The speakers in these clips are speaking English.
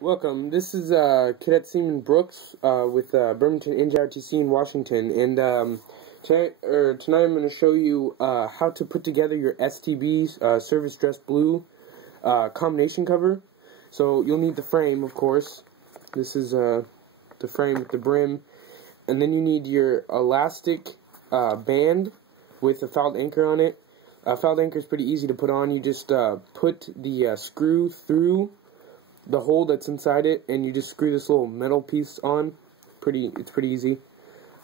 Welcome. This is Cadet Seaman Brooks with Birmingham NJROTC in Washington, and tonight I'm going to show you how to put together your SDB Service Dress Blue combination cover. So you'll need the frame, of course. This is the frame with the brim, and then you need your elastic band with a fouled anchor on it. Fouled anchor is pretty easy to put on. You just put the screw through the hole that's inside it, and you just screw this little metal piece on. It's pretty easy.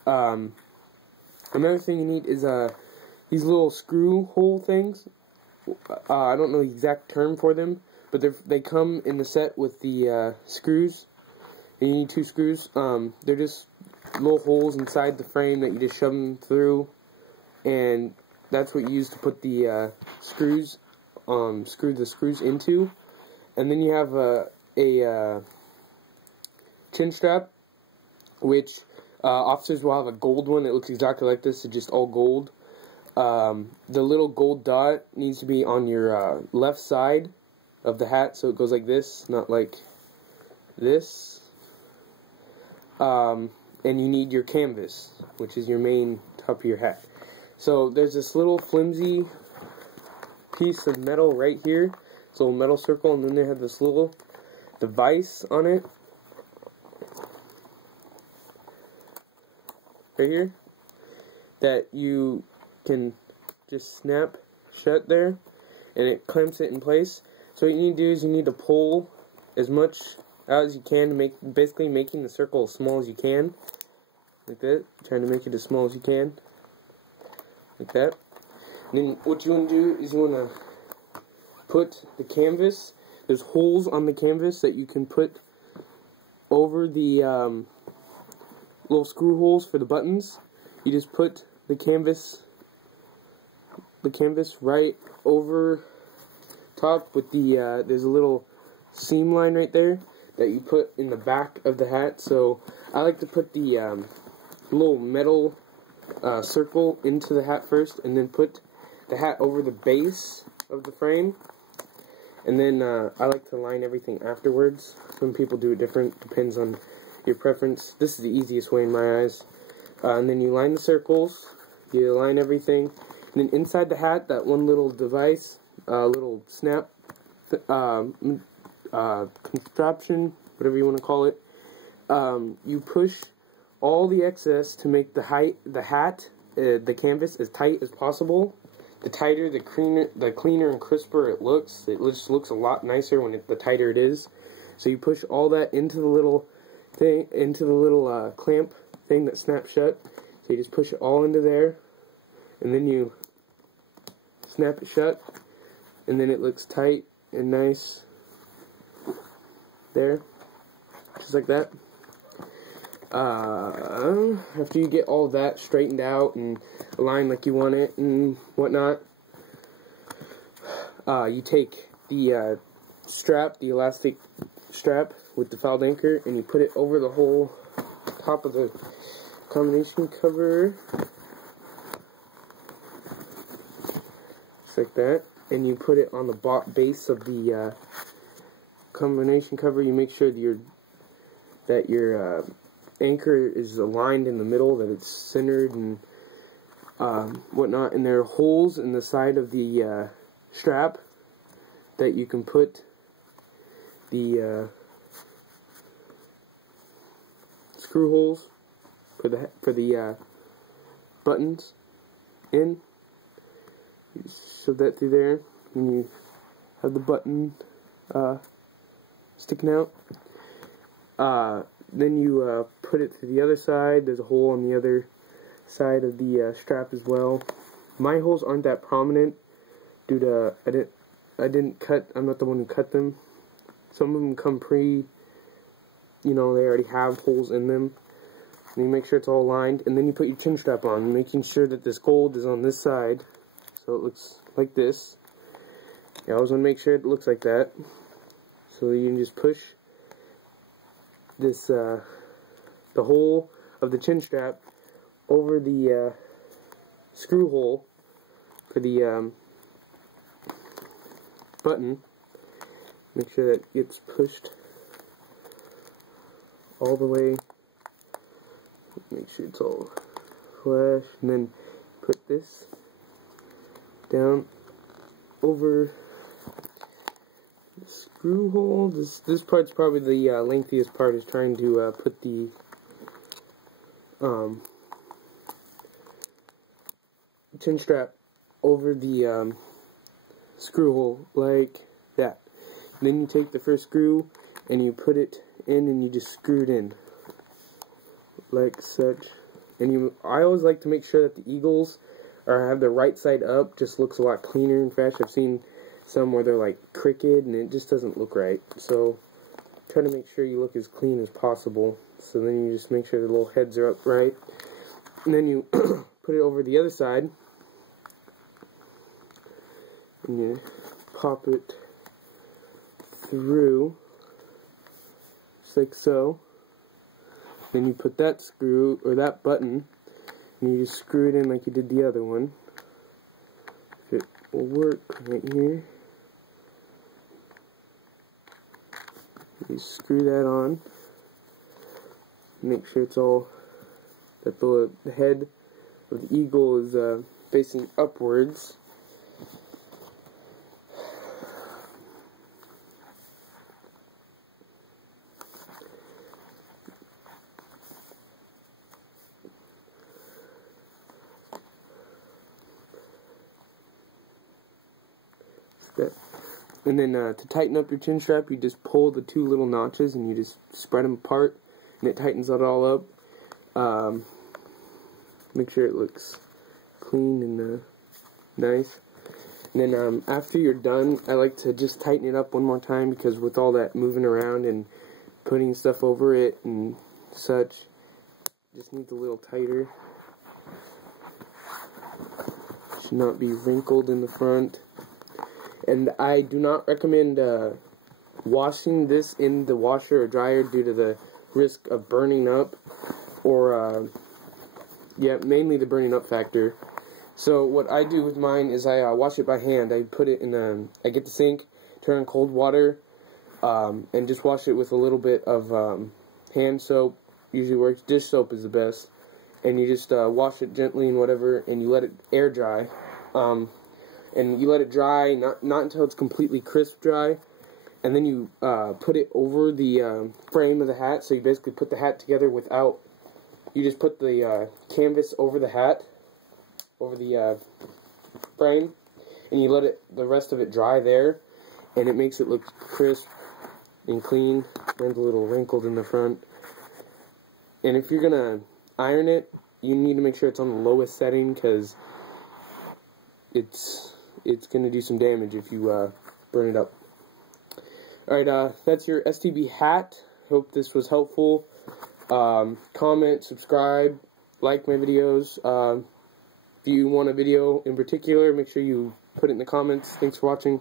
Another thing you need is these little screw hole things. I don't know the exact term for them, but they come in the set with the screws. And you need 2 screws. They're just little holes inside the frame that you just shove them through, and that's what you use to put the screws into. And then you have a chin strap, which officers will have a gold one that looks exactly like this. It's just all gold. The little gold dot needs to be on your left side of the hat, so it goes like this, not like this. And you need your canvas, which is your main top of your hat. So there's this little flimsy piece of metal right here. It's a little metal circle, and then they have this little device on it right here that you can just snap shut there, and it clamps it in place. So what you need to do is you need to pull as much out as you can to basically making the circle as small as you can, like that. Trying to make it as small as you can, like that. And then what you want to do is you want to put the canvas, there's holes on the canvas that you can put over the little screw holes for the buttons. You just put the canvas right over top with the, there's a little seam line right there that you put in the back of the hat. So I like to put the little metal circle into the hat first, and then put the hat over the base of the frame. And then I like to line everything afterwards. Some people do it different, depends on your preference. This is the easiest way in my eyes. And then you line the circles, you line everything, and then inside the hat, that one little device, little snap contraption, whatever you want to call it, you push all the excess to make the canvas as tight as possible. The tighter, the cleaner and crisper it looks. It just looks a lot nicer the tighter it is. So you push all that into the little thing, into the little clamp thing that snaps shut. So you just push it all into there, and then you snap it shut, and then it looks tight and nice there, just like that. After you get all that straightened out and aligned like you want it and whatnot, you take the strap, the elastic strap with the fouled anchor, and you put it over the whole top of the combination cover, just like that, and you put it on the base of the combination cover. You make sure that your anchor is aligned in the middle, that it's centered and whatnot, and there are holes in the side of the strap that you can put the screw holes for the buttons in. You just shove that through there, and you have the button sticking out. Then you put it to the other side. There's a hole on the other side of the strap as well. My holes aren't that prominent due to I'm not the one who cut them. Some of them come they already have holes in them. And you make sure it's all lined, and then you put your chin strap on, making sure that this gold is on this side, so it looks like this. You always want to make sure it looks like that. So you can just push this the hole of the chin strap over the screw hole for the button. Make sure that gets pushed all the way. Make sure it's all flush, and then put this down over the screw hole. This part's probably the lengthiest part, is trying to put the chin strap over the screw hole like that. And then you take the first screw and you put it in, and you just screw it in like such. And I always like to make sure that the eagles have the right side up. Just looks a lot cleaner and fresh. I've seen some where they're like crooked and it just doesn't look right. So try to make sure you look as clean as possible. So then you just make sure the little heads are up right. And then you put it over the other side. And you pop it through, just like so. Then you put that screw, or that button, and you just screw it in like you did the other one. If it will work right here. You screw that on. Make sure it's all, that the head of the eagle is facing upwards. And then to tighten up your chin strap, you just pull the two little notches and you just spread them apart, and it tightens it all up. Make sure it looks clean and nice. And then after you're done, I like to just tighten it up one more time, because with all that moving around and putting stuff over it and such, just needs a little tighter. Should not be wrinkled in the front. And I do not recommend washing this in the washer or dryer due to the risk of burning up, or yeah, mainly the burning up factor. So what I do with mine is I wash it by hand. I put it in I get the sink, turn on cold water, and just wash it with a little bit of hand soap. Usually works. Dish soap is the best. And you just wash it gently and whatever, and you let it air dry. And you let it dry, not until it's completely crisp dry, and then you put it over the frame of the hat. So you basically put the hat together without, you just put the canvas over the hat, over the frame, and you let the rest of it dry there, and it makes it look crisp and clean, and a little wrinkled in the front. And if you're gonna iron it, you need to make sure it's on the lowest setting, because it's going to do some damage if you burn it up. Alright, that's your SDB hat. Hope this was helpful. Comment, subscribe, like my videos. If you want a video in particular, make sure you put it in the comments. Thanks for watching.